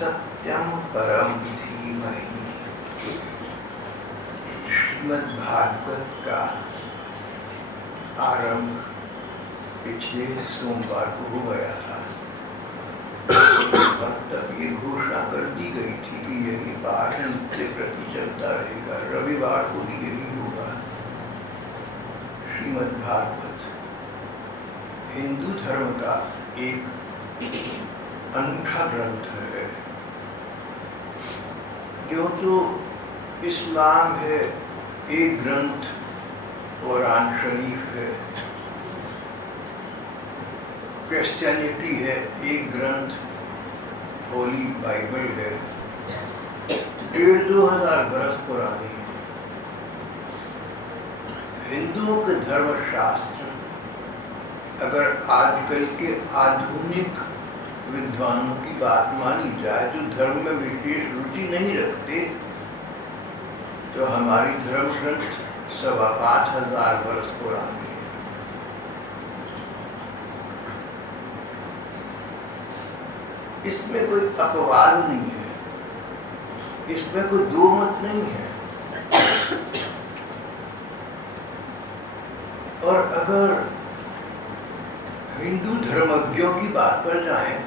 सत्यम परम धीमहि। श्रीमद् भागवत का आरंभ पिछले सोमवार को हो गया था और तब ये घोषणा कर दी गई थी कि यही पाठ नित्य प्रति चलता रहेगा, रविवार को भी यही होगा। श्रीमद् भागवत हिंदू धर्म का एक अनूठा ग्रंथ है। जो तो इस्लाम है एक ग्रंथ, कुरान शरीफ है, क्रिश्चियनिटी है एक ग्रंथ, होली बाइबल है, 1500 बरस पुरानी है। हिंदुओं के धर्मशास्त्र अगर आजकल के आधुनिक विद्वानों की बात मानी जाए जो धर्म में विशेष रुचि नहीं रखते, तो हमारी धर्म ग्रंथ 5500 बरस पुरानी है। इसमें कोई अपवाद नहीं है, इसमें कोई दो मत नहीं है। और अगर हिंदू धर्मज्ञों की बात पर जाएं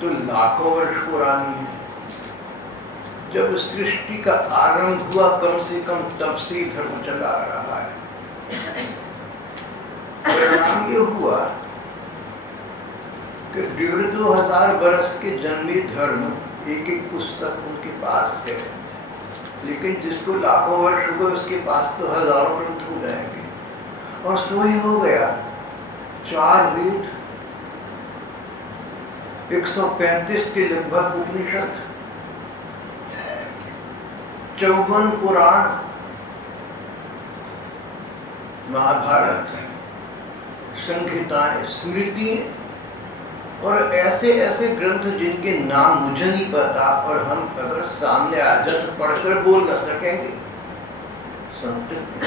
तो लाखों वर्ष पुरानी है। जब सृष्टि का आरंभ हुआ कम से कम तब से धर्म चला आ रहा है। परिणाम ये हुआ कि 1500 बरस के जन्मे धर्म एक एक पुस्तक उनके पास है, लेकिन जिसको लाखों वर्ष हो गए उसके पास तो हजारों ग्रंथ हो जाएंगे। और सो ही हो गया। 4 वेद, 135 के लगभग उपनिषद, 54 पुराण, महाभारत, संहिताएं, स्मृति और ऐसे ऐसे ग्रंथ जिनके नाम मुझे नहीं पता, और हम अगर सामने आ जाए तो पढ़कर बोल न सकेंगे संस्कृत में।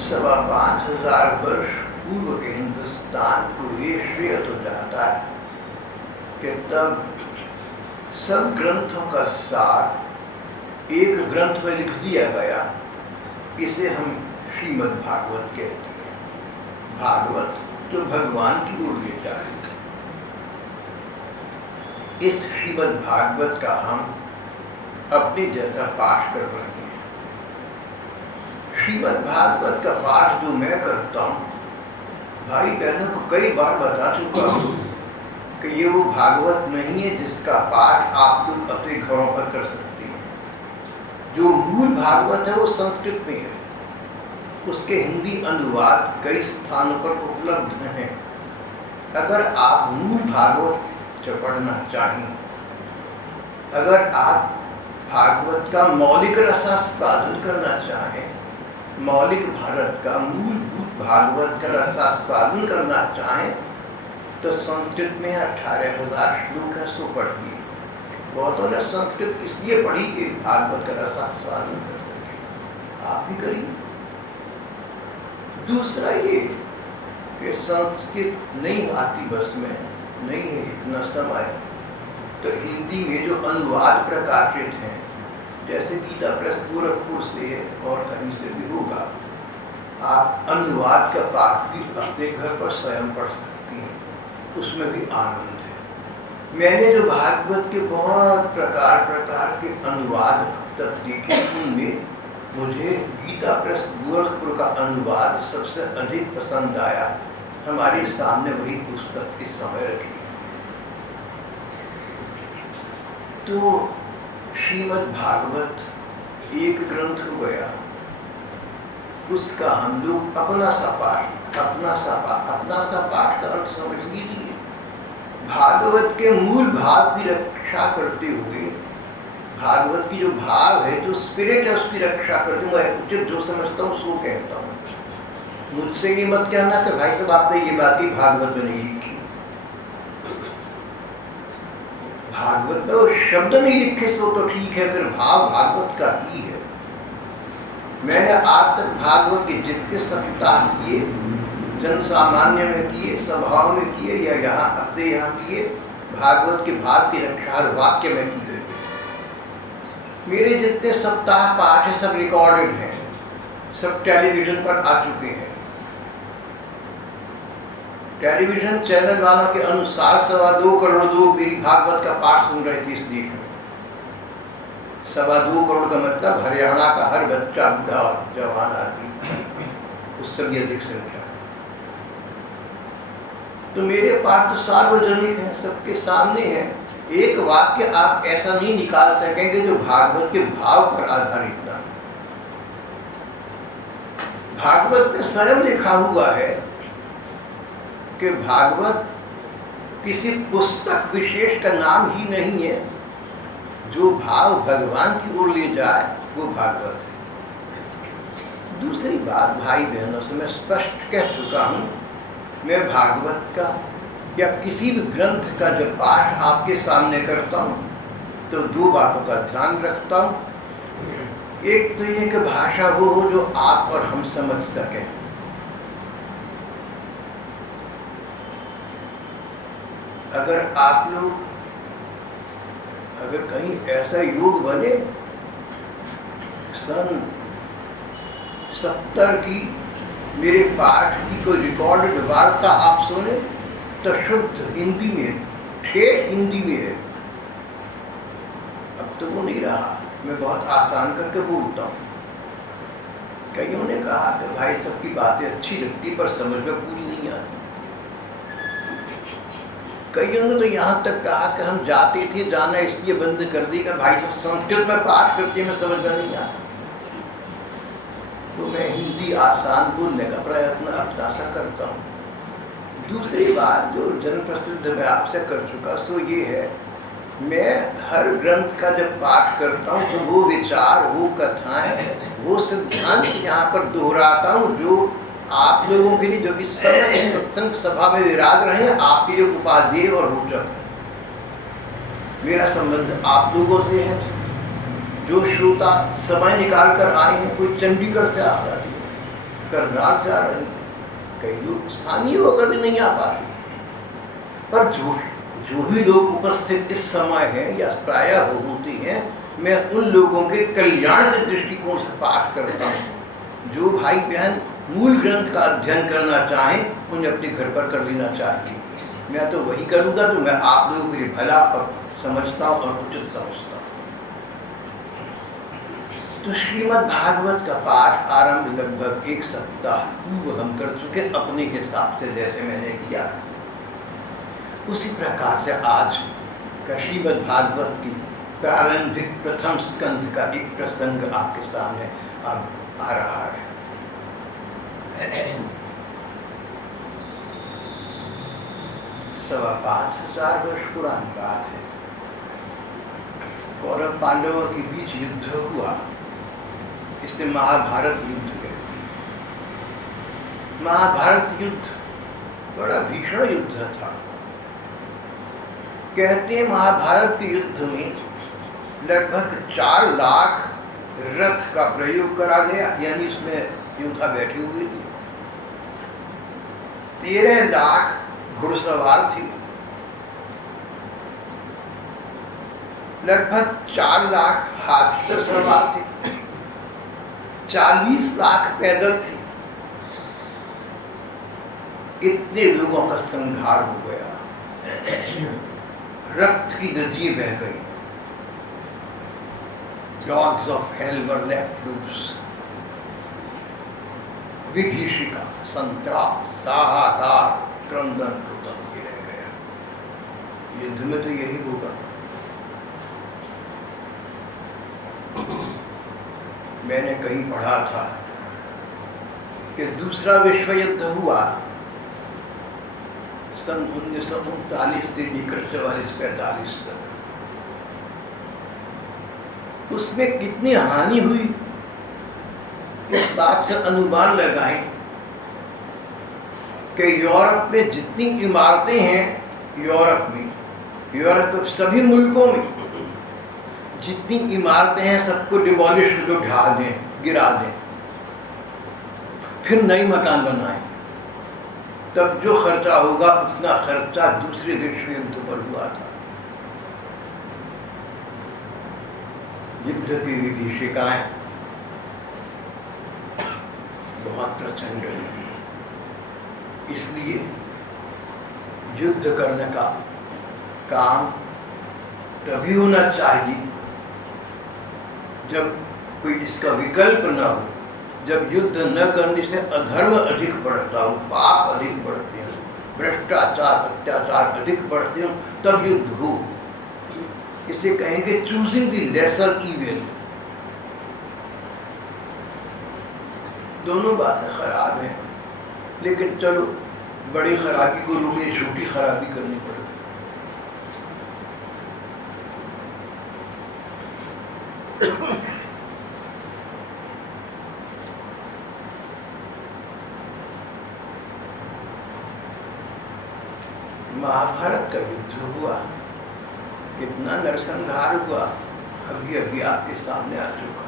5500 वर्ष पूर्व के हिंदुस्तान को ये श्रेय तो जाता है कि तब सब ग्रंथों का सार एक ग्रंथ में लिख दिया गया। इसे हम श्रीमद् भागवत कहते हैं। भागवत जो भगवान की ओर ले जाए। इस श्रीमद् भागवत का हम अपने जैसा पाठ कर रहे हैं। श्रीमद् भागवत का पाठ जो मैं करता हूँ, भाई बहनों को कई बार बता चुका हूँ कि ये वो भागवत नहीं है जिसका पाठ आप लोग अपने घरों पर कर सकते हैं। जो मूल भागवत है वो संस्कृत में है, उसके हिंदी अनुवाद कई स्थानों पर उपलब्ध हैं। अगर आप मूल भागवत पढ़ना चाहें, अगर आप भागवत का मौलिक रसास्वादन करना चाहें, मौलिक भारत का मूलभूत भागवत का रसास्वादन करना चाहें, तो संस्कृत में 18,000 श्लोक है, सो पढ़िए। बहुतों ने संस्कृत इसलिए पढ़ी कि भागवत का रसास्वादन कर सके, आप भी करिए। दूसरा ये कि संस्कृत नहीं आती, बस में नहीं है इतना समय, तो हिंदी में जो अनुवाद प्रकाशित हैं, जैसे गीता प्रेस गोरखपुर से है और कहीं से भी होगा, आप अनुवाद का पाठ भी अपने घर पर स्वयं पढ़ सकती हैं, उसमें भी आनंद है। मैंने जो भागवत के बहुत प्रकार के अनुवाद अब तक देखे, उनमें मुझे गीता प्रेस गोरखपुर का अनुवाद सबसे अधिक पसंद आया। हमारे सामने वही पुस्तक इस समय रखी। तो श्रीमद् भागवत एक ग्रंथ हो गया, उसका हम लोग अपना सा पाठ का अर्थ समझ लीजिए। भागवत के मूल भाव की रक्षा करते हुए, भागवत की जो भाव है, जो स्पिरिट है, उसकी रक्षा करते हुए मैं उचित जो समझता हूँ सो कहता हूँ। मुझसे ये मत कहना कि भाई साहब आपने ये बात ही भागवत में नहीं लिखी। भागवत में वो शब्द नहीं लिखे सो तो ठीक है, फिर भाव भागवत का ही है। मैंने आज तक भागवत के जितने सप्ताह किए, जन सामान्य में किए, सभाओं में किए, या यहाँ अपने यहाँ किए, भागवत के भाव की रक्षा हर वाक्य में की गई। मेरे जितने सप्ताह पाठ है सब रिकॉर्डेड हैं, सब टेलीविजन पर आ चुके हैं। टेलीविजन चैनल वालों के अनुसार 2.25 करोड़ लोग मेरी भागवत का पाठ सुन रहे थे इस देश में। 2.25 करोड़ का मतलब हरियाणा का हर बच्चा, बूढ़ा और जवान आदमी, उससे भी अधिक संख्या। तो मेरे पाठ तो सार्वजनिक हैं, सबके सामने है। एक वाक्य आप ऐसा नहीं निकाल सकेंगे जो भागवत के भाव पर आधारित ना। भागवत में स्वयं लिखा हुआ है कि भागवत किसी पुस्तक विशेष का नाम ही नहीं है, जो भाव भगवान की ओर ले जाए वो भागवत है। दूसरी बात, भाई बहनों से मैं स्पष्ट कह चुका हूँ, मैं भागवत का या किसी भी ग्रंथ का जब पाठ आपके सामने करता हूँ तो 2 बातों का ध्यान रखता हूँ। एक तो ये कि भाषा वो हो जो आप और हम समझ सकें। अगर आप लोग अगर कहीं ऐसा योग बने सन 70 की मेरे पाठ की कोई रिकॉर्डेड वार्ता आप सुने तो शुद्ध हिंदी में, ठेठ हिंदी में है। अब तो वो नहीं रहा, मैं बहुत आसान करके बोलता हूँ। कईयों ने कहा कि भाई सबकी बातें अच्छी लगती पर समझ में पूरी नहीं आती। कईयों ने तो यहाँ तक कहा कि हम जाते थे, जाना इसलिए बंद कर दी कि भाई सब संस्कृत में पाठ करते में समझ में नहीं आता। तो मैं हिंदी आसान बोलने का प्रयत्न अपना सा करता हूँ। दूसरी बात जो जन प्रसिद्ध मैं आपसे कर चुका सो ये है, मैं हर ग्रंथ का जब पाठ करता हूँ तो वो विचार, वो कथाएं, वो सिद्धांत यहाँ पर दोहराता हूँ जो आप लोगों के लिए, जो इस समय सत्संग सभा में विराज रहे हैं, आपके लिए उपादेय और रोचक है। मेरा संबंध आप लोगों से है, जो श्रोता समय निकाल कर आए हैं। कोई चंडीगढ़ से आ रहे हैं, करनाल से आ रहे हैं, कई लोग स्थानीय होकर भी नहीं आ पा रहे, पर जो भी लोग उपस्थित इस समय हैं या प्रायः होते हैं, मैं उन लोगों के कल्याण के दृष्टिकोण से पाठ करता हूँ। जो भाई बहन मूल ग्रंथ का अध्ययन करना चाहें उन्हें अपने घर पर कर लेना चाहिए। मैं तो वही करूँगा जो मैं आप लोगों के लिए भला और समझता हूँ और उचित समझता हूँ। तो श्रीमद् भागवत का पाठ आरंभ लगभग 1 सप्ताह पूर्व हम कर चुके, अपने हिसाब से जैसे मैंने किया। उसी प्रकार से आज का श्रीमद् भागवत की प्रारंभिक प्रथम स्कंध का एक प्रसंग आपके सामने अब आ रहा है। 5,500 वर्ष पुरानी बात है। कौरव पांडवों के बीच युद्ध हुआ, इसे महाभारत युद्ध कहते हैं। महाभारत युद्ध बड़ा भीषण युद्ध था। कहते हैं महाभारत के युद्ध में लगभग 4 लाख रथ का प्रयोग करा गया, यानी इसमें योद्धा बैठे हुए थे। 13 लाख घुड़सवार थे, लगभग 4 लाख हाथी पर सवार थे, 40 लाख पैदल थे। इतने लोगों का संहार हो गया, रक्त की नदियां बह गई। Dogs of hell were left loose. विभीषिका, संत्रास, हाहाकार, क्रंदन रुदन ही रह गया। युद्ध में तो यही होगा। मैंने कहीं पढ़ा था कि दूसरा विश्व युद्ध हुआ सन 1939 से लेकर 44-45 तक। उसमें कितनी हानि हुई इस बात से अनुमान लगाएं कि यूरोप में जितनी इमारतें हैं, यूरोप के सभी मुल्कों में जितनी इमारतें हैं सबको डिमोलिश करके ढा दें, गिरा दें, फिर नई मकान बनाएं। तब जो खर्चा होगा उतना खर्चा दूसरे विश्व युद्ध पर हुआ था। युद्ध की विभीषिकाएं बहुत प्रचंड है, इसलिए युद्ध करने का काम तभी होना चाहिए जब कोई इसका विकल्प न हो, जब युद्ध न करने से अधर्म अधिक बढ़ता हो, पाप अधिक बढ़ते हैं, भ्रष्टाचार अत्याचार अधिक बढ़ते हो, तब युद्ध हो। इसे कहेंगे चूजिंग द लेसर इविल। दोनों बातें खराब हैं, लेकिन चलो बड़ी खराबी को रोकने छोटी खराबी करनी पड़ेगी। महाभारत का युद्ध हुआ, कितना नरसंहार हुआ, अभी अभी आपके सामने आ चुका।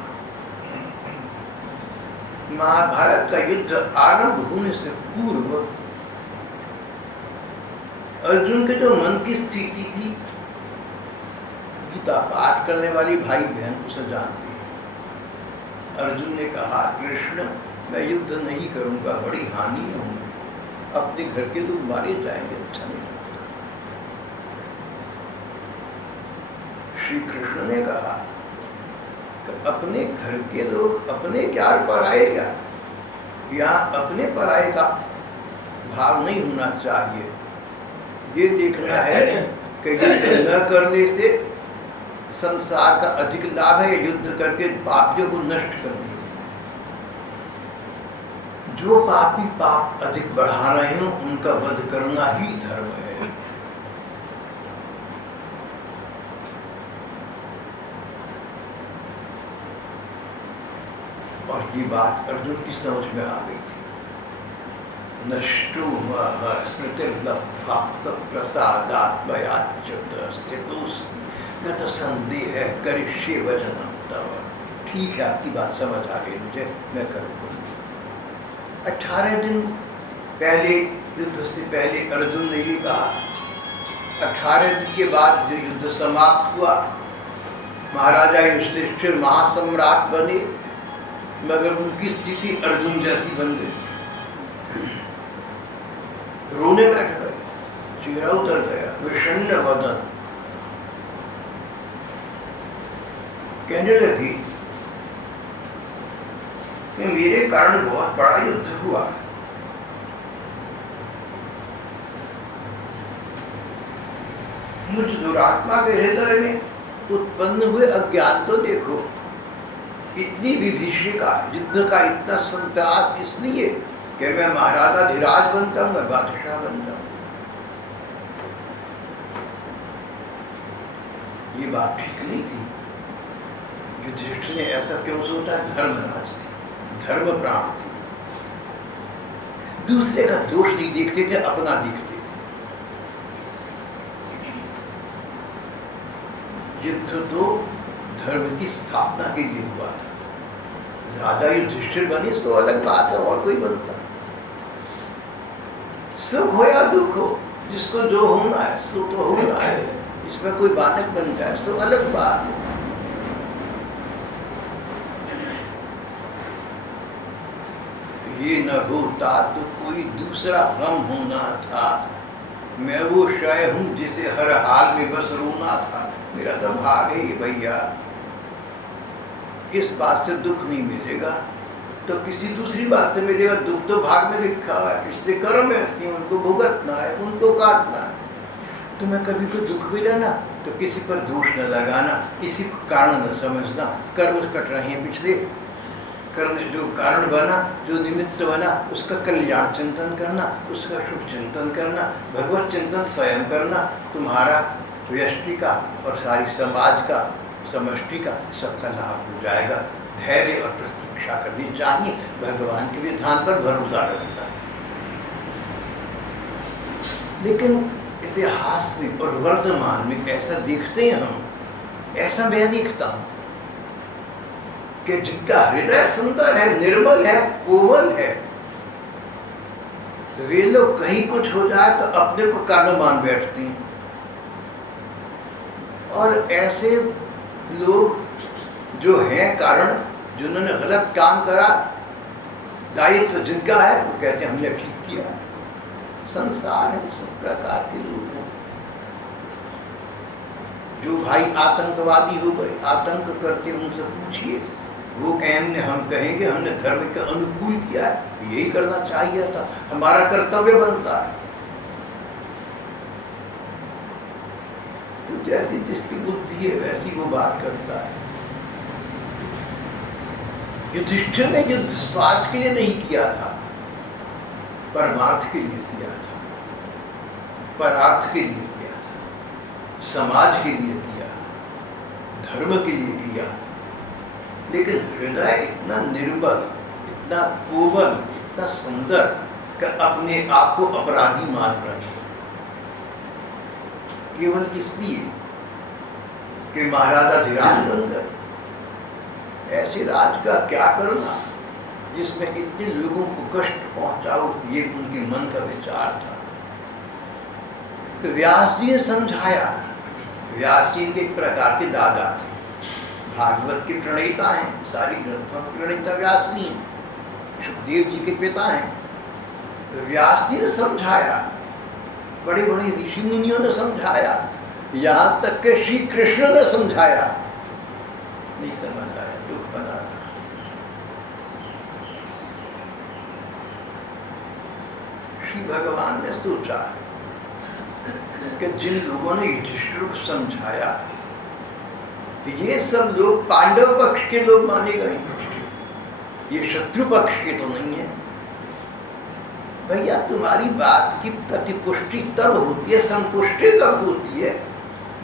महाभारत का युद्ध आरंभ होने से पूर्व अर्जुन के जो मन की स्थिति थी, गीता पाठ करने वाली भाई बहन उसे जानती है। अर्जुन ने कहा, कृष्ण मैं युद्ध नहीं करूंगा, बड़ी हानि होगी, अपने घर के लोग मारे जाएंगे, अच्छा नहीं लगता। श्री कृष्ण ने कहा कि अपने घर के लोग अपने क्या पराये क्या, यहाँ अपने पराये का भाव नहीं होना चाहिए। ये देखना है कि युद्ध न करने से संसार का अधिक लाभ है, युद्ध करके पापियों को नष्ट कर दिया। जो पापी पाप अधिक बढ़ा रहे हो उनका वध करना ही धर्म है। और ये बात अर्जुन की समझ में आ गई थी। नष्टो मह स्मृतिर्लब्ध्वा तत्प्रसादात्मयाच्युत स्थितोऽस्मि गत संदेह करिष्ये वचनं तव। ठीक है, आपकी बात समझ आ गई मुझे, मैं करूँगा। 18 दिन पहले, युद्ध से पहले अर्जुन ने ये कहा। 18 दिन के बाद जो युद्ध समाप्त हुआ, महाराजा युधिष्ठिर महासम्राट बने, मगर उनकी स्थिति अर्जुन जैसी बन गई। रोने बैठ गए, चेहरा उतर गया, विषण्ण वदन। कहने लगी कि मेरे कारण बहुत बड़ा युद्ध हुआ, मुझ दुरात्मा के हृदय में उत्पन्न हुए अज्ञान तो देखो। इतनी विभीषिका, युद्ध का इतना संत्रास इसलिए कि मैं महाराजा धीराज बनता हूं, मैं बादशाह बनता हूं। ये बात ठीक नहीं थी। युधिष्ठिर ने ऐसा क्यों सोचा? धर्मराज थी, धर्म प्राण थी, दूसरे का दोष नहीं देखते थे, अपना देखते थे। युद्ध तो धर्म की स्थापना के लिए हुआ था। राजा युधिष्ठिर बने तो अलग बात है, और कोई बनता। सुख हो या दुख हो, जिसको जो होना है सो तो होना है, इसमें कोई बालक बन जाए तो अलग बात है। ये न होता तो कोई दूसरा गम होना था। मैं वो शय हूं जिसे हर हाल में बस रोना था। मेरा तो भाग है ये भैया, इस बात से दुख नहीं मिलेगा तो किसी दूसरी बात से मिलेगा। दुख तो भाग में लिखा है, रिश्ते कर्म ऐसे, उनको भुगतना है, उनको काटना है। तुम्हें कभी कोई दुख मिला ना तो किसी पर दोष न लगाना, किसी को कारण न समझना। कर्म कट रहे हैं पिछले, कर्म जो कारण बना, जो निमित्त बना, उसका कल्याण चिंतन करना, उसका शुभ चिंतन करना, भगवत चिंतन स्वयं करना। तुम्हारा व्यष्टि का और सारी समाज का, समष्टि का सबका लाभ हो जाएगा। धैर्य और प्रतीक्षा करनी चाहिए, भगवान के विधान पर भरोसा रखना। लेकिन इतिहास में और वर्तमान में ऐसा देखते हैं हम, ऐसा मैं देखता हूँ कि जिनका हृदय सुंदर है, निर्मल है, कोमल है, वे लोग कहीं कुछ हो जाए तो अपने को कारण मान बैठते हैं, और ऐसे लोग जो हैं कारण, जिन्होंने गलत काम करा, दायित्व जिनका है, वो कहते हैं हमने ठीक किया। संसार है, सब प्रकार के लोग हैं। जो भाई आतंकवादी हो गए, आतंक करते, उनसे पूछिए, वो कहेंगे, हम कहेंगे हमने धर्म के अनुकूल किया है, यही करना चाहिए था, हमारा कर्तव्य बनता है। तो जैसी जिसकी बुद्धि है वैसी वो बात करता है। युधिष्ठिर ने युद्ध स्वार्थ के लिए नहीं किया था, परमार्थ के लिए किया था, परार्थ के लिए किया था, समाज के लिए किया, धर्म के लिए किया। लेकिन हृदय इतना निर्मल, इतना कोमल, इतना सुंदर कि अपने आप को अपराधी मान रहे हैं, केवल इसलिए कि महाराजा धीराज बन गए। ऐसे राज का क्या करना जिसमें इतने लोगों को कष्ट पहुंचाओ, ये उनके मन का विचार था। तो व्यास जी ने समझाया। व्यास जी के एक प्रकार के दादा थे, भागवत के प्रणेता हैं, सारी ग्रंथों के प्रणेता व्यास जी हैं, सुखदेव जी के पिता हैं। तो व्यास जी ने समझाया, बड़े बड़े ऋषि मुनियों ने समझाया, यहाँ तक कि श्री कृष्ण ने समझाया, नहीं समझ आया, दुख बना। श्री भगवान ने सोचा कि जिन लोगों ने युधिष्ठिर को समझाया, ये सब लोग पांडव पक्ष के लोग माने गए, ये शत्रु पक्ष के तो नहीं है। भैया तुम्हारी बात की प्रतिपुष्टि तब होती है, संपुष्टि तब होती है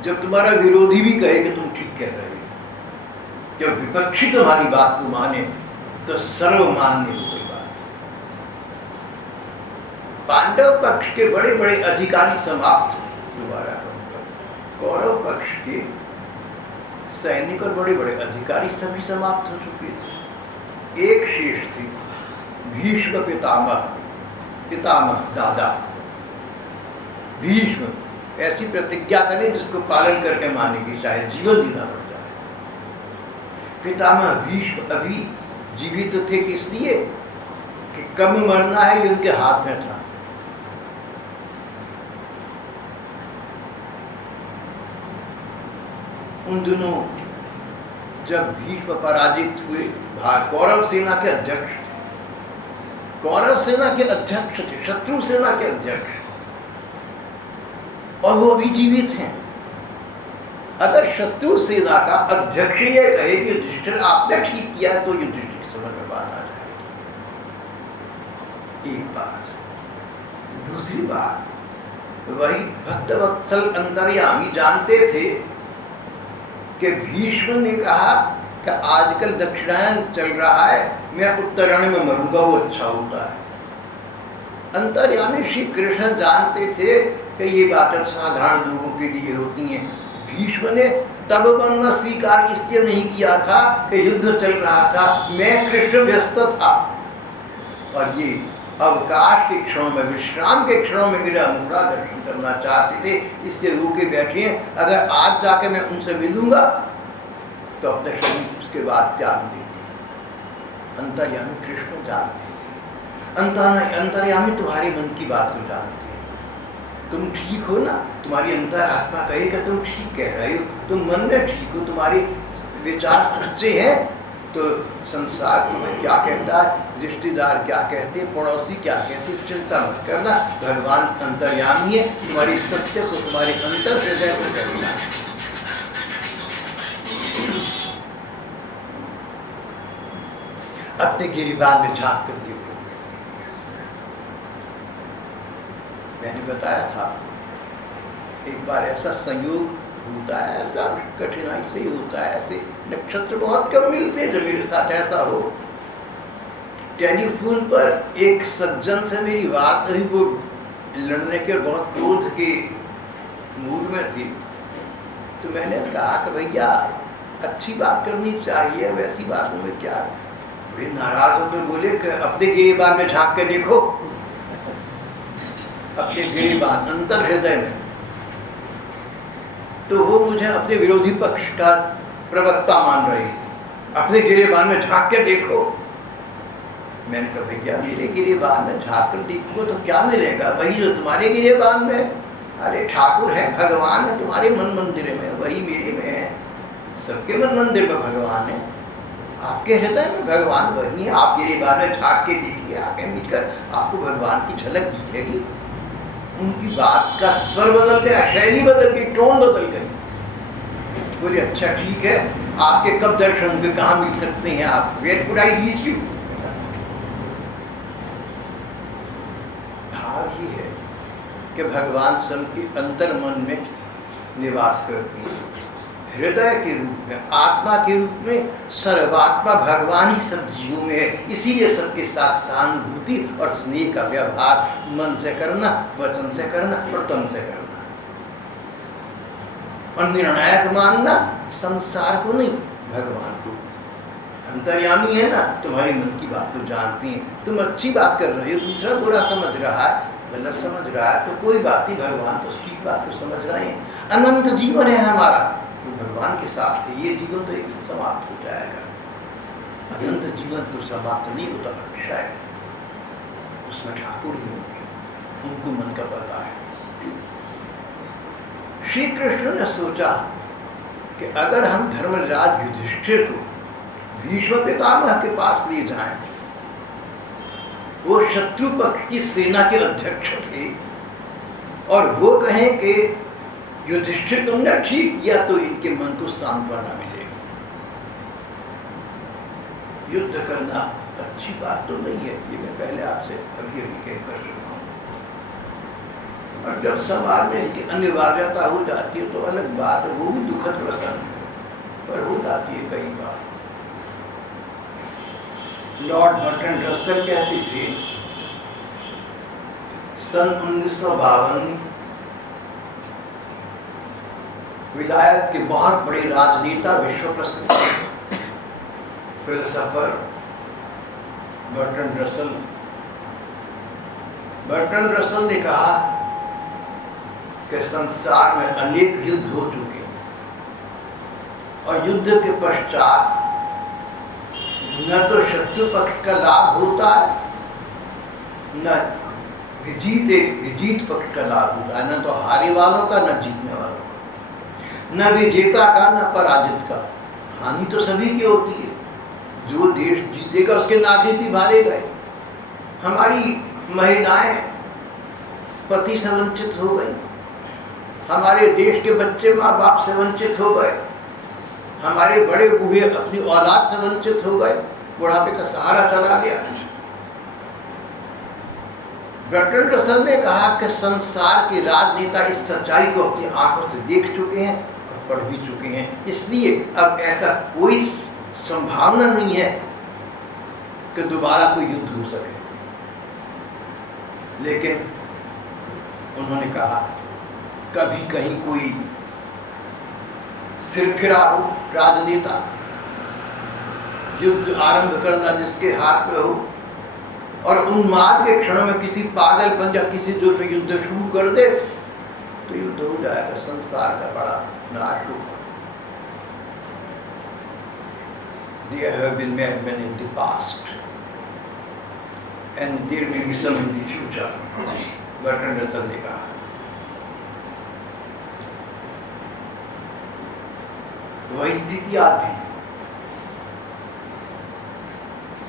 जब तुम्हारा विरोधी भी कहे कि तुम ठीक कह रहे हो। जब विपक्षी तुम्हारी बात को माने तो सर्वमान्य हो गई बात। पांडव पक्ष के बड़े बड़े अधिकारी समाप्त, दोबारा कहूंगा, कौरव पक्ष के सैनिक और बड़े बड़े अधिकारी सभी समाप्त हो चुके थे। एक शेष थे, भीष्म पितामह, पितामह दादा भीष्म। ऐसी प्रतिज्ञा करें जिसको पालन करके मानेंगे, चाहे जीवन देना पड़ जाए। पितामह भीष्म अभी जीवित थे, इसलिए कि कब मरना है ये उनके हाथ में था। उन दिनों जब भीष्म पराजित हुए, कौरव सेना के अध्यक्ष थे, कौरव सेना के अध्यक्ष थे, शत्रु सेना के अध्यक्ष, और वो भी जीवित हैं। अगर शत्रु सेना का अध्यक्ष ये कहे कि युधिष्ठिर आपने ठीक किया, तो युधिष्ठिर की समझ में बात आ जाएगी। एक बात। दूसरी बात, वही भक्तवत्सल अंतर्यामी जानते थे कि भीष्म ने कहा कि आजकल दक्षिणायन चल रहा है, मैं उत्तरायण में मरूंगा, वो अच्छा होता है। अंतर्यामी श्री कृष्ण जानते थे कि ये बातें साधारण लोगों के लिए होती हैं। भीष्म ने तब मरना स्वीकार इसलिए नहीं किया था कि युद्ध चल रहा था, मैं कृष्ण व्यस्त था, और ये अवकाश के क्षणों में, विश्राम के क्षणों में मेरा मुखड़ा दर्शन करना चाहते थे, इसलिए रोके बैठे हैं। अगर आज जाके मैं उनसे मिलूंगा तो अपने शरीर उसके बाद त्याग देंगे। अंतर्यामी कृष्ण जानते थे। अंतर्यामी तुम्हारे मन की बात को जानते हैं। तुम ठीक हो ना, तुम्हारी अंतरात्मा कहे कि तुम ठीक कह रहे हो, तुम मन में ठीक हो, तुम्हारे विचार सच्चे हैं, तो संसार तुम्हें क्या कहता है, रिश्तेदार क्या कहते हैं, पड़ोसी क्या कहते हैं, चिंता मत करना। भगवान अंतर्यामी है, तुम्हारी सत्य को, तुम्हारे अंतर हृदय को कहना। अपने गिरिबान में झांक कर देखो। मैंने बताया था एक बार ऐसा संयोग होता है, ऐसा कठिनाई से ही होता है, ऐसे नक्षत्र बहुत कम मिलते हैं जब मेरे साथ ऐसा हो। टेलीफोन पर एक सज्जन से मेरी बात हुई, वो लड़ने के बहुत क्रोध के मूड में थी, तो मैंने कहा कि भैया अच्छी बात करनी चाहिए, वैसी बातों में क्या। बड़े नाराज होकर बोले कि अपने गिरिबान में झांक के देखो। अपने गिरिबान अंतर हृदय में, तो वो मुझे अपने विरोधी पक्ष का प्रवक्ता मान रही थी। अपने गिरिबान में झांक के देखो। मैंने कहा भैया मेरे गिरिबान में झांक कर देखो तो क्या मिलेगा, वही जो तुम्हारे गिरिबान में। अरे ठाकुर है, भगवान है तुम्हारे मन मंदिर में, वही मेरे में है। सबके मन मंदिर में भगवान है, आपके हृदय में भगवान वही है। आप गिरिबान में झांक के देखिए, आगे मिलकर आपको भगवान की झलक दिखेगी। उनकी बात का स्वर बदल गया, शैली बदल गई, टोन बदल गई। बोले अच्छा ठीक है, आपके कब दर्शन होंगे, कहाँ मिल सकते हैं आप, where could I reach you. भाव ये है कि भगवान सबके अंतर मन में निवास करती है, हृदय के रूप में, आत्मा के रूप में। सर्वात्मा भगवान ही सब जीवों में है, इसीलिए सबके साथ सहानुभूति और स्नेह का व्यवहार मन से करना, वचन से करना और तन से करना, और निर्णायक मानना संसार को नहीं भगवान को। अंतर्यामी है ना, तुम्हारी मन की बात को जानती हैं। तुम अच्छी बात कर रहे हो, दूसरा बुरा समझ रहा है, गलत समझ रहा है, तो कोई बात नहीं, भगवान तो ठीक बात को समझ रहे हैं। अनंत जीवन है हमारा, तो भगवान के साथ है। ये जीवन तो एक समाप्त हो जाएगा, अनंत जीवन तो समाप्त नहीं होता, अक्षय है, उसमें ठाकुर ही होंगे, उनको मन का पता है। श्री कृष्ण ने सोचा कि अगर हम धर्मराज युधिष्ठिर को भीष्म पितामह के पास ले जाएं, वो शत्रु पक्ष की सेना के अध्यक्ष थे, और वो कहें कि युधिष्ठिर तुमने ठीक किया, तो इनके मन को सांत्वना मिलेगी। युद्ध करना अच्छी बात तो नहीं है, ये मैं पहले आपसे अभी कह कर रहा हूँ। और जब समाज में इसकी अनिवार्यता हो जाती है तो अलग बात है, वो भी दुखद प्रसंग है, पर हो जाती है कई बार। लॉर्ड बर्टन रसल कहते थे, सन 1952 विलायत के बहुत बड़े राजनेता, विश्व प्रसिद्ध फिलोसोफर बर्टन रसल ने कहा कि संसार में अनेक युद्ध हो चुके हैं, और युद्ध के पश्चात न तो शत्रु पक्ष का लाभ होता है, न विजीत पक्ष का लाभ होता है, न तो हारे वालों का, न जीतने वालों का, न विजेता का, न पराजित का। हानि तो सभी की होती है। जो देश जीतेगा उसके नाके भी मारे गए। हमारी महिलाएं पति से वंचित हो गई, हमारे देश के बच्चे माँ बाप से वंचित हो गए, हमारे बड़े बूढ़े अपनी औलाद से वंचित हो गए, बुढ़ापे का सहारा चला गया। बर्टन रसल ने कहा कि संसार के राजनेता इस सच्चाई को अपनी आंखों से देख चुके हैं और पढ़ भी चुके हैं, इसलिए अब ऐसा कोई संभावना नहीं है कि दोबारा कोई युद्ध हो सके। लेकिन उन्होंने कहा कभी कहीं कोई सिरफिरा हो राजनेता, युद्ध आरंभ करना जिसके हाथ में हो, और उन्माद के क्षणों में किसी पागलपन या किसी जो युद्ध शुरू कर दे तो युद्ध हो जाएगा, संसार का बड़ा नाश होगा। There have been madmen in the past and there may be some in the future, Burton Russell ने कहा। वही स्थिति आज भी है।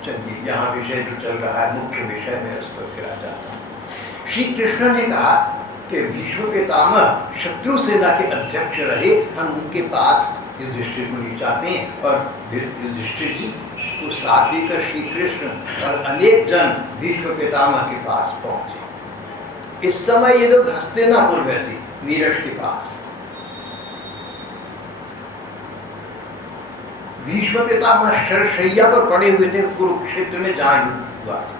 चलिए, यहाँ विषय जो चल रहा है, मुख्य विषय में उस पर फिर आ जाता हूँ। श्री कृष्ण ने कहा कि भीष्म पितामह शत्रु सेना के अध्यक्ष रहे, हम उनके पास युधिष्ठिर को ले जाते हैं। और युधिष्ठिर जी को साथ लेकर श्री कृष्ण और अनेक जन भीष्म पितामह के पास पहुंचे। इस समय ये लोग हस्तिनापुर में थे, मीरठ के पास। भीष्म पितामह शरशैया पर पड़े हुए थे कुरुक्षेत्र में, जहाँ युद्ध हुआ था।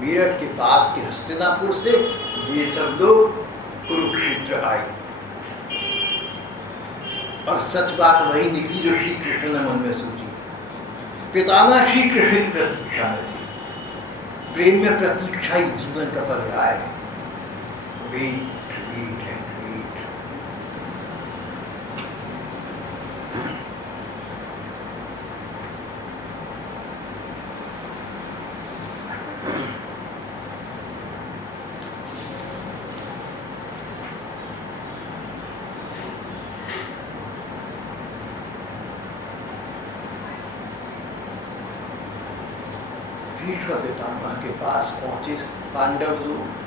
मीरठ के पास के हस्तिनापुर से ये सब लोग कुरुक्षेत्र आए, और सच बात वही निकली जो श्री कृष्ण ने मन में सोची थी। पितामह श्री कृष्ण की प्रतीक्षा में थे। प्रेम में प्रतीक्षा ही जीवन का पर्याय है। wait and wait. Bhishma Pitamah के पास पहुंचे पांडव लोग।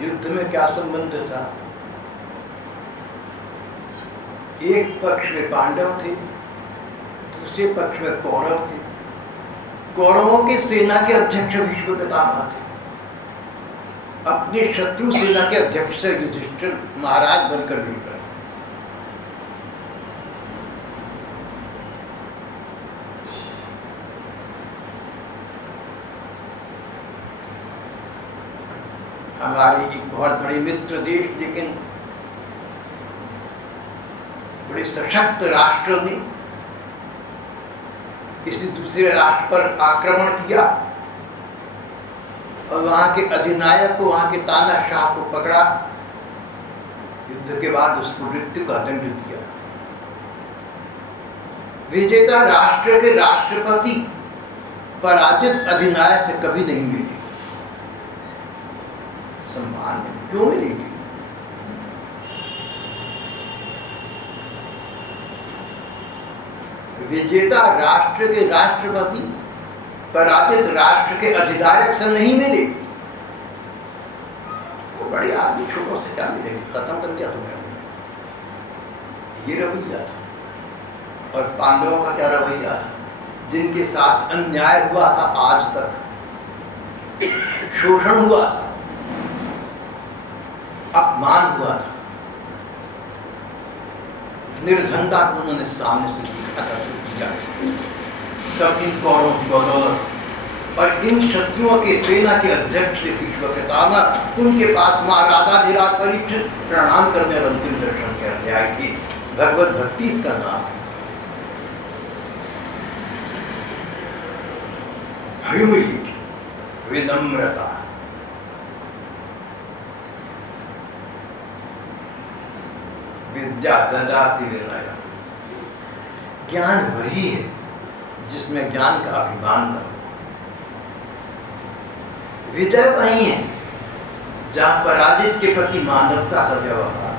युद्ध में क्या संबंध था? एक पक्ष में पांडव थे, दूसरे पक्ष में कौरव थे। कौरवों की सेना के अध्यक्ष भीष्म पितामह थे। अपने शत्रु सेना के अध्यक्ष से युधिष्ठिर महाराज बनकर मिल गए। हमारे एक बहुत बड़े मित्र देश, लेकिन बड़े सशक्त राष्ट्र ने किसी दूसरे राष्ट्र पर आक्रमण किया और वहां के अधिनायक को, वहां के तानाशाह को पकड़ा। युद्ध के बाद उसको मृत्यु का दंड दिया। विजेता राष्ट्र के राष्ट्रपति पराजित अधिनायक से कभी नहीं मिले। सम्मान क्यों मिलेगी? विजेता राष्ट्र के राष्ट्रपति पराजित राष्ट्र के अधिनायक से नहीं मिले। वो बड़े आदमी छोटों से क्या मिलेंगे? खत्म कर दिया तुम्हें। ये रवैया था। और पांडवों का क्या रवैया था? जिनके साथ अन्याय हुआ था, आज तक शोषण हुआ था, अपमान हुआ था, निर्धनता को उन्होंने सामने से किया। सब इन कौरवों की बदौलत और इन शत्रुओं के सेना के अध्यक्ष भीष्म पितामह, उनके पास महाराजाधिराज परीक्षित प्रणाम करने और अंतिम दर्शन करने आए थे। भगवत भक्ति इसका नाम है। ह्यूमिलिटी, विनम्रता। विद्या ददाति विनय। ज्ञान वही है जिसमें ज्ञान का अभिमान न हो। विजय वही है जहां पराजित के प्रति मानवता का व्यवहार।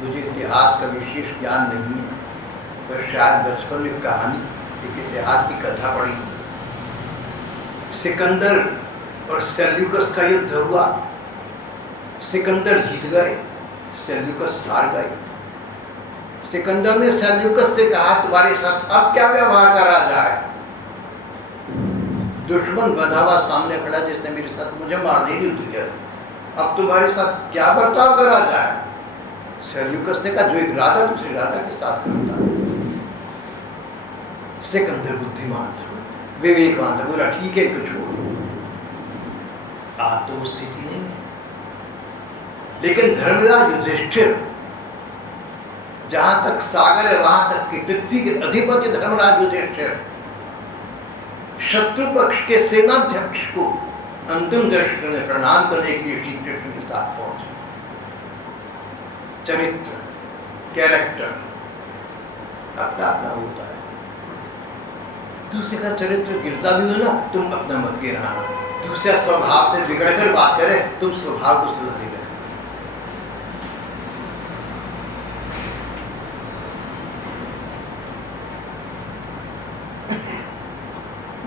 मुझे इतिहास का विशेष ज्ञान नहीं है, पर शायद बचपन में कहानी, एक इतिहास की कथा पढ़ी थी। सिकंदर और सेल्यूकस का युद्ध हुआ। सिकंदर जीत गए, सेल्यूकस हार गए। सिकंदर ने सेल्यूकस से कहा, तुम्हारे साथ अब क्या व्यवहार करा जाए? दुश्मन बधा हुआ सामने खड़ा, जिसने मेरे साथ मुझे मारने की युद्ध किया, अब तुम्हारे साथ क्या बर्ताव करा जाए? सेल्यूकस ने कहा, जो एक राजा दूसरे राजा के साथ करता है। सिकंदर बुद्धिमान था, विवेकवान था, बोला ठीक है कुछ छोड़ो। आज तो वो स्थिति नहीं है। लेकिन धर्मराज युधिष्ठिर, जहां तक सागर है वहां तक की पृथ्वी के अधिपति धर्मराज युधिष्ठिर, शत्रु पक्ष के सेनाध्यक्ष को अंतिम दर्शन करने, प्रणाम करने के लिए श्री कृष्ण के साथ पहुंचे। चरित्र, कैरेक्टर अपना अपना होता है। दूसरे का चरित्र गिरता भी हो ना, तुम अपना मत गिराना। दूसरा स्वभाव से बिगड़कर बात करे, तुम स्वभाव को सुधारी रखो।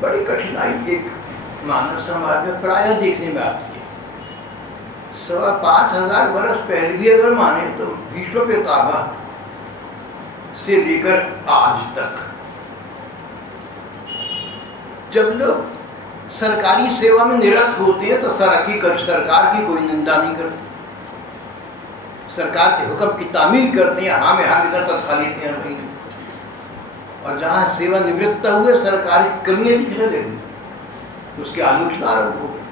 बड़ी कठिनाई एक मानव समाज में प्राय देखने में आती है। 5,500 वर्ष पहले भी अगर माने तो भीष्म पितामह से लेकर आज तक जब लोग सरकारी सेवा में निरत होते हैं तो सरकार की कोई निंदा नहीं करते। सरकार के हुक्म की तामील करते हैं, हाँ में हाँ मिलकर तत्काल लेते हैं महीने। और जहाँ सेवा निवृत्त हुए सरकारी कमियां दिखने लगी, उसकी आलोचना आरंभ हो गई।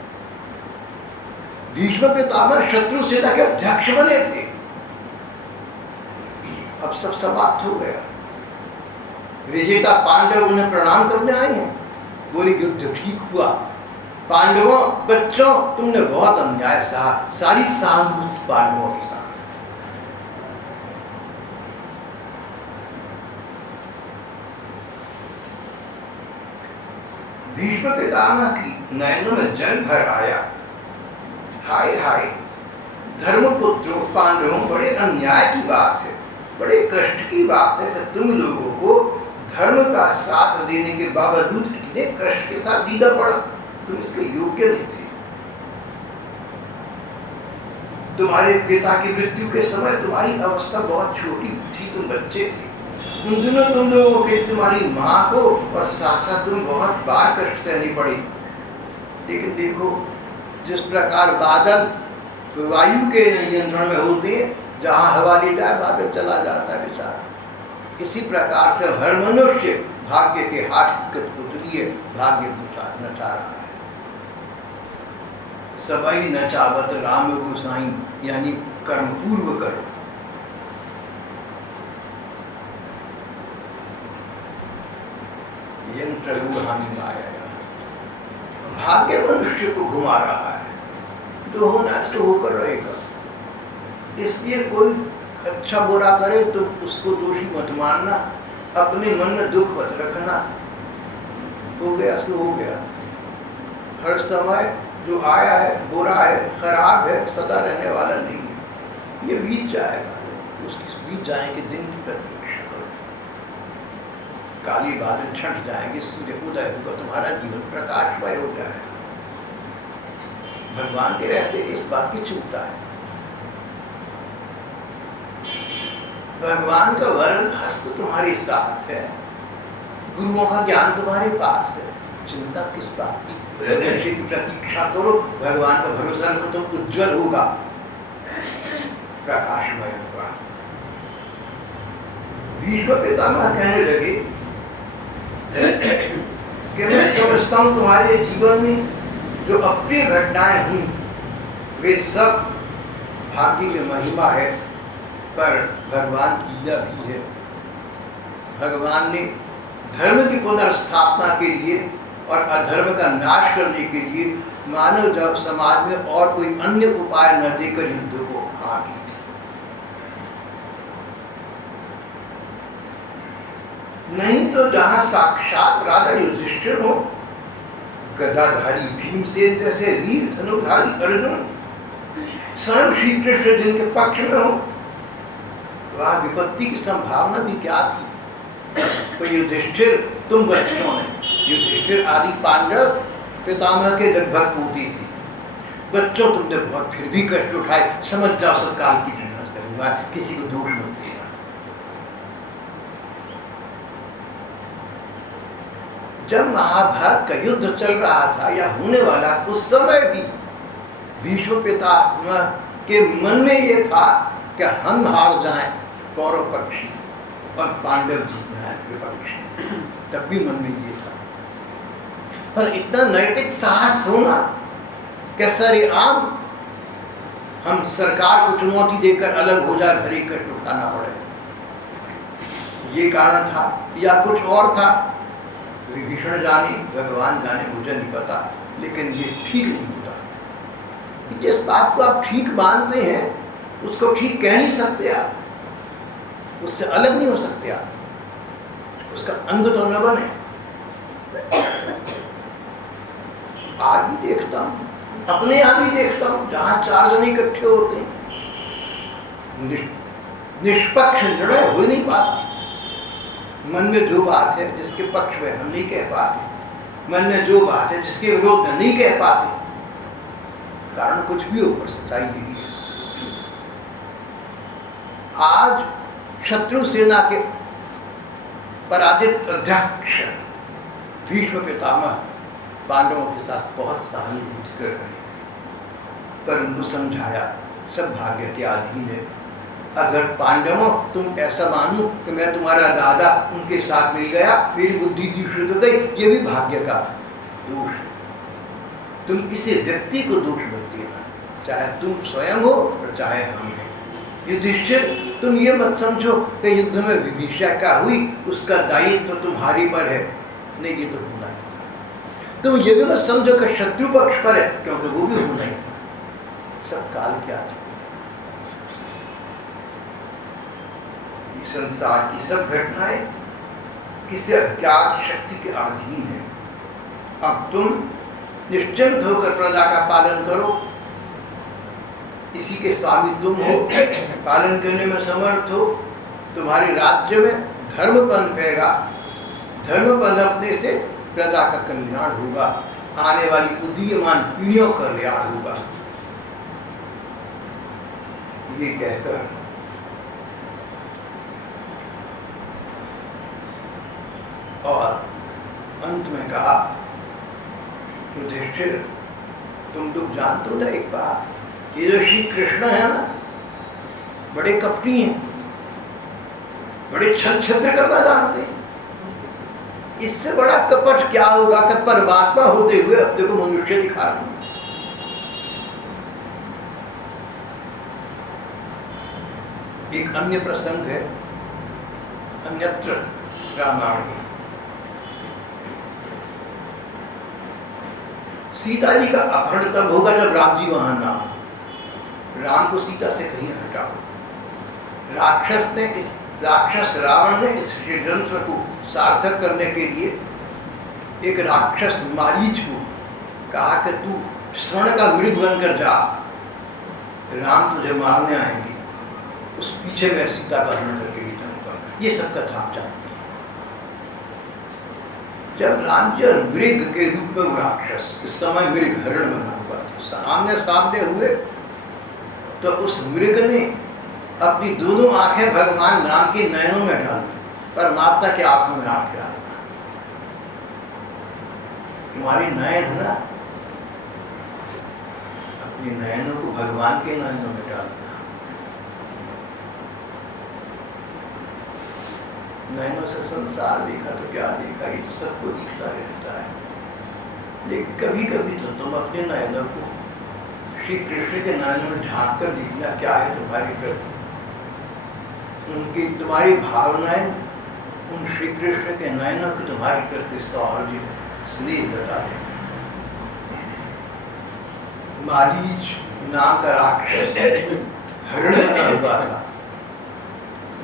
भीष्म पितामह शत्रु सेना के अध्यक्ष बने थे, अब सब समाप्त हो गया। विजेता पांडव उन्हें प्रणाम करने आए हैं, बोले युद्ध ठीक हुआ, पांडवों बच्चों, तुमने बहुत अन्याय सहा, सारी सहानुभूति पांडवों के साथ। भीष्म पितामह की नयनों में जल भर आया। हाय हाय, धर्मपुत्रों पांडवों, बड़े अन्याय की बात है, बड़े कष्ट की बात है कि तुम लोगों को धर्म का साथ देने के बावजूद इतने कष्ट के साथ जीना पड़ा। तुम इसके योग्य नहीं थे। तुम्हारे पिता की मृत्यु के समय तुम्हारी अवस्था बहुत छोटी थी, तुम बच्चे थे। उन दिनों तुम लोगों के तुम्हारी माँ को और साथ साथ तुम बहुत बार कष्ट सहनी पड़ी। लेकिन देखो, जिस प्रकार बादल वायु के नियंत्रण में होते हैं, जहाँ हवा ले जाए बादल चला जाता है बेचारा, इसी प्रकार से हर मनुष्य भाग्य के हाथ की कठपुतली है, भाग्य को नचा रहा है। सबई नचावत राम गोसाई, यानी कर्म पूर्व करो। यंत्र रूहानी माया, भाग्य मनुष्य को घुमा रहा है, जो होना सो होकर रहेगा। इसलिए कोई अच्छा बुरा करे तो उसको दोषी मत मानना, अपने मन में दुख मत रखना। हो गया सो हो गया। हर समय जो आया है बुरा है, खराब है, सदा रहने वाला नहीं है, ये बीत जाएगा। उसकी बीत जाने के दिन की प्रतीक्षा करो। काली बादल छंट जाएंगे, सूर्य उदय होगा, तुम्हारा जीवन प्रकाशमय हो जाएगा। भगवान के रहते किस बात की चिंता है? भगवान का वरद हस्त तुम्हारे साथ है, गुरुओं का ज्ञान तुम्हारे पास है, चिंता किस बात की? भविष्य की प्रतीक्षा करो, भगवान का भरोसा रखो, तुम उज्जवल होगा, प्रकाशमय होगा। भीष्म पितामह कहने लगे कि मैं समझता हूँ तुम्हारे जीवन में जो अप्रिय घटनाएं हुई वे सब भाग्य की महिमा है, पर भगवान की लीला भी है। भगवान ने धर्म की पुनर्स्थापना के लिए और अधर्म का नाश करने के लिए मानव समाज में और कोई अन्य उपाय न देकर युद्ध को हाँ की थी। नहीं तो जहां साक्षात राजा युधिष्ठिर हो, गदाधारी भीमसेन जैसे वीर धनुधारी अर्जुन, स्वयं श्री कृष्ण जिनके पक्ष में हो, वहां विपत्ति की संभावना भी क्या थी? तो युधिष्ठिर तुम बच्चों ने, युधिष्ठिर आदि पांडव पितामह के लगभग पोती थी। बच्चों तुमने बहुत फिर भी कष्ट उठाए, समझ जाओ सब काल की प्रेरणा से हुआ, किसी को दोष मत देना। जब महाभारत का युद्ध चल रहा था या होने वाला था, उस समय भी भीष्म पितामह के मन में ये था कि हम हार जाएं कौरव पक्षी और पांडव जीतना है विपक्षी, तब भी मन में ये था। पर इतना नैतिक साहस होना कि सरेआम हम सरकार को चुनौती देकर अलग हो जाए, भरी कष्ट उठाना पड़े, ये कारण था या कुछ और था? विभीषण जाने, भगवान जाने, मुझे नहीं पता, लेकिन ये ठीक नहीं होता। जिस बात को आप ठीक मानते हैं उसको ठीक कह नहीं सकते आप, उससे अलग नहीं हो सकते आप, उसका अंग तो न बने। आज भी देखता हूँ, अपने यहाँ भी देखता हूँ, जहाँ 4 जने इकट्ठे होते हैं, निष्पक्ष निर्णय हो नहीं पाता। मन में जो बात है जिसके पक्ष में हम नहीं कह पाते, मन में जो बात है जिसके विरोध में नहीं कह पाते, कारण कुछ भी हो, पर सच्चाई यही है। आज शत्रु सेना के पराजित अध्यक्ष भीष्म पितामह पांडवों के साथ बहुत सहानुभूति कर रहे थे, पर उनको समझाया सब भाग्य के अधीन है। अगर पांडवों तुम ऐसा मानो कि मैं तुम्हारा दादा उनके साथ मिल गया, मेरी बुद्धि दूषित हो गई, ये भी भाग्य का दोष है। तुम किसी व्यक्ति को दोष मत देना, चाहे तुम स्वयं हो और चाहे हम हैं। युधिष्ठिर तुम ये मत समझो कि युद्ध में विभीषण का हुई उसका दायित्व तुम्हारी पर है, नहीं, ये तो होना ही था। तुम ये भी मत समझो कि शत्रु पक्ष पर है, क्योंकि वो भी होना ही था। सब काल क्या था, ये संसार की सब घटनाएं किसी अज्ञात शक्ति के अधीन है। अब तुम निश्चिंत होकर प्रजा का पालन करो, इसी के स्वामी तुम हो, पालन करने में समर्थ हो। तुम्हारे राज्य में धर्म पनपेगा, धर्म पनपने से प्रजा का कल्याण होगा, आने वाली उदीयमान पीढ़ियों का कल्याण होगा। ये कहकर और अंत में कहा, युधिष्ठिर तुम लोग जानते हो ना एक बात, ये जो श्री कृष्ण है ना, बड़े कपटी हैं, बड़े छल छत्र करना जानते हैं। इससे बड़ा कपट क्या होगा कि परमात्मा होते हुए अपने को मनुष्य दिखा रहे हैं। एक अन्य प्रसंग है अन्यत्र रामायण में, सीता जी का अपहरण तब होगा जब राम जी वहां ना हो। राम को सीता से कहीं हटाओ। राक्षस रावण ने इस षड्यंत्र को सार्थक करने के लिए एक राक्षस मारीच को कहा कि तू स्वर्ण का मृग बनकर जा, राम तुझे मारने आएंगे, उस पीछे मैं सीता का हरण करके ले जाऊंगा। ये सब कथा आप जानते हैं। जब राम जी मृग के रूप में वो राक्षस इस समय मृग हरण बना हुआ था, सामने हुए तो उस मृग ने अपनी दोनों आंखें भगवान राम के नयनों में डाल दी, परमात्मा के आंखों में आंख डालना। तुम्हारी नयन है ना, अपने नयनों को भगवान के नयनों में डालना। नयनों से संसार देखा तो क्या देखा, ये तो सबको दिखता रहता है, लेकिन कभी कभी तो तुम अपने नयनों को श्री कृष्ण के नयनों में झांक कर देखना, क्या है तुम्हारी प्रति, उनकी तुम्हारी भावनाएं उन श्री कृष्ण के नयनों को तुम्हारी प्रति सौहार्द स्नेह बता देंगे। मारीच नाम का राक्षस हरण बना हुआ था,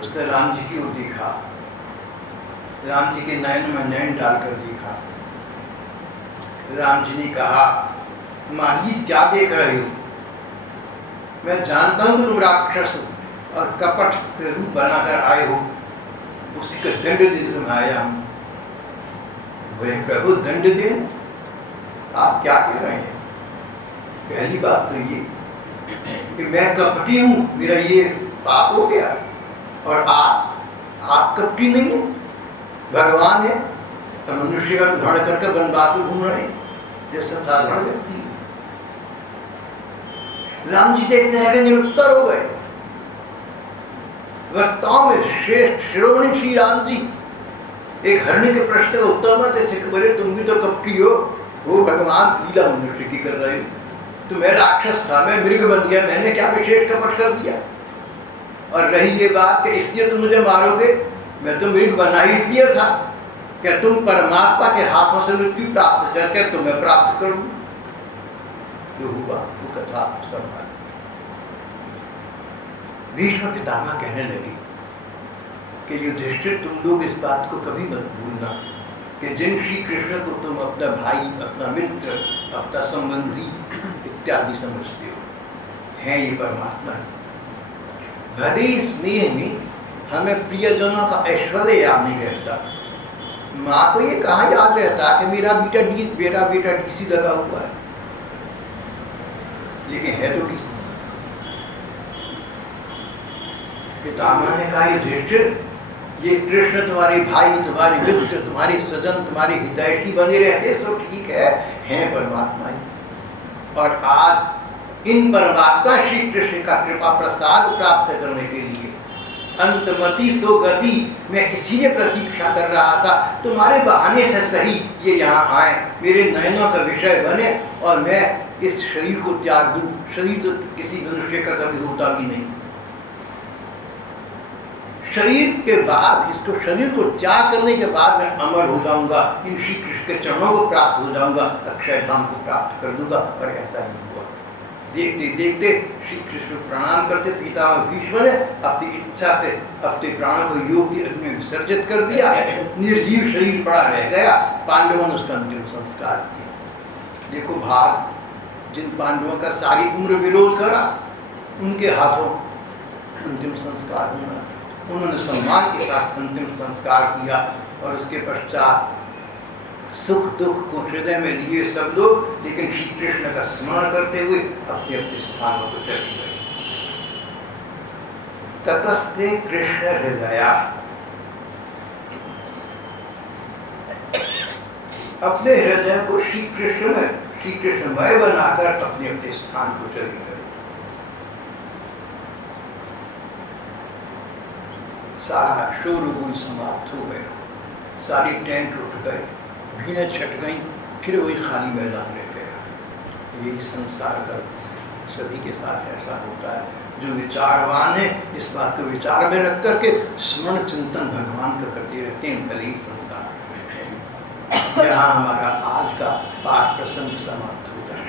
उसने राम जी की ओर देखा, राम जी के नयन में नयन डालकर देखा। राम जी ने कहा, मारीच क्या देख रहे हो, मैं जानता हूं कि तुम राक्षस हो और कपट से रूप बनाकर आए हो, उसी का दंड देने तुम्हें आया हूं। बोले प्रभु दंड देने, आप क्या कह रहे हैं? पहली बात तो ये कि मैं कपटी हूं, मेरा ये पाप हो गया, और आप कपटी नहीं हो, भगवान है और मनुष्य का ग्रहण करके वनवास में घूम रहे हैं जैसे साधारण व्यक्ति। राम जी देखते रह निरुत्तर हो गए। वक्ताओं में श्रेष्ठ शिरोमणि श्री राम जी एक हरण के प्रश्न का उत्तर न दे सके, बोले तुम भी तो कपटी हो, वो भगवान लीला मनुष्य की कर रहे हो। तो मैं राक्षस था, मैं मृग बन गया, मैंने क्या विशेष कपट कर दिया? और रही ये बात कि इसलिए तुम मुझे मारोगे, मैं तो मृग बना ही इसलिए था कि तुम परमात्मा के हाथों से मृत्यु प्राप्त करके तुम्हें प्राप्त करूं। जो हुआ वो कथा संभाल। भीष्म पितामह कहने लगे कि युधिष्ठिर तुम लोग इस बात को कभी मत भूलना कि जिन श्री कृष्ण को तुम अपना भाई, अपना मित्र, अपना संबंधी इत्यादि समझते हो, हैं ये परमात्मा। भले स्नेह में हमें प्रियजनों का ऐश्वर्य याद नहीं रहता, माँ को ये कहाँ याद रहता कि मेरा बेटा डीसी लगा हुआ है, लेकिन है तो डीसी। पितामह ने कहा, युधिष्ठिर ये कृष्ण तुम्हारे भाई, तुम्हारे मित्र, तुम्हारे सजन, तुम्हारे हितैषी बने रहते सब ठीक है परमात्मा ही। और आज इन परमात्मा श्री कृष्ण का कृपा प्रसाद प्राप्त करने के लिए अंतमति सो गति मैं इसीलिए प्रतीक्षा कर रहा था, तुम्हारे बहाने से सही ये यहाँ आए, मेरे नयनों का विषय बने और मैं इस शरीर को त्याग दूं। शरीर तो किसी मनुष्य का कभी होता भी नहीं। शरीर के बाद, इसको शरीर को त्याग करने के बाद मैं अमर हो जाऊंगा, इन श्री कृष्ण के चरणों को प्राप्त हो जाऊंगा, अक्षय धाम को प्राप्त कर दूंगा। और ऐसा ही हुआ। देखते देखते श्री कृष्ण प्रणाम करते, पितामह भीष्म ने अपनी इच्छा से अपने प्राणों को योग की अग्नि में विसर्जित कर दिया। निर्जीव शरीर पड़ा रह गया। पांडवों ने उसका अंतिम संस्कार किया। देखो भाग, जिन पांडवों का सारी उम्र विरोध करा, उनके हाथों अंतिम संस्कार होना। उन्होंने सम्मान के साथ अंतिम संस्कार किया और उसके पश्चात सुख दुख को हृदय में लिए सब लोग, लेकिन श्री कृष्ण का स्मरण करते हुए अपने अपने स्थानों को चले गए। ततस्ते कृष्ण हृदया, अपने हृदय को श्री कृष्णमय बनाकर अपने अपने स्थान को चले गए। सारा शोरगुल समाप्त हो गया, सारी टेंट उठ गए, भीड़ें छट गई, फिर वही खाली मैदान रह गया। यही संसार का सभी के साथ ऐसा होता है। जो विचारवान है इस बात को विचार में रख करके स्मरण चिंतन भगवान का करते रहते हैं, भले ही संसार। यहाँ हमारा आज का पाठ प्रसंग समाप्त हो जाए।